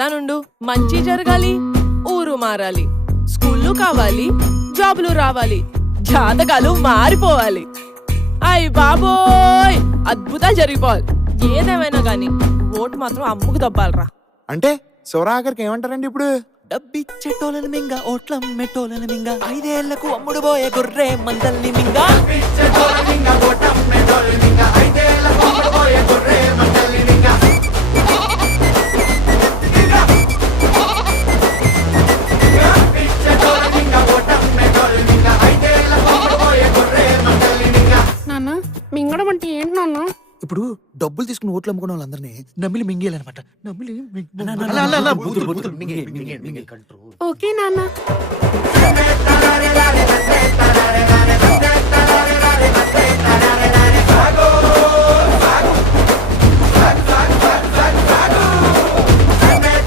చెప్తానుండు. మంచి జరగాలి, ఊరు మారాలి, స్కూళ్ళు కావాలి, జాబులు రావాలి, జాతకాలు మారిపోవాలి. అయ్ బాబోయ్, అద్భుతాలు జరిగిపోవాలి. ఏదేమైనా గాని ఓటు మాత్రం అమ్ముకు దబ్బాలరా. అంటే శివరాఖరికి ఏమంటారండి ఇప్పుడు? డబ్బిచ్చేటోళ్ళని మింగ ఓట్లం మెట్టోళ్ళని మింగ 5 ఏళ్లకు అమ్ముడు పోయే గొర్రె మందల్ని మింగ. నాన్న మింగడం అంటే ఏంటి నాన్న? ఇప్పుడు డబ్బులు తీసుకుని ఓట్లు అమ్ముకున్న వాళ్ళందరినీ నమ్మిలి మింగేయాలన్నమాట. నమ్మిలి ఓకే నాన్న.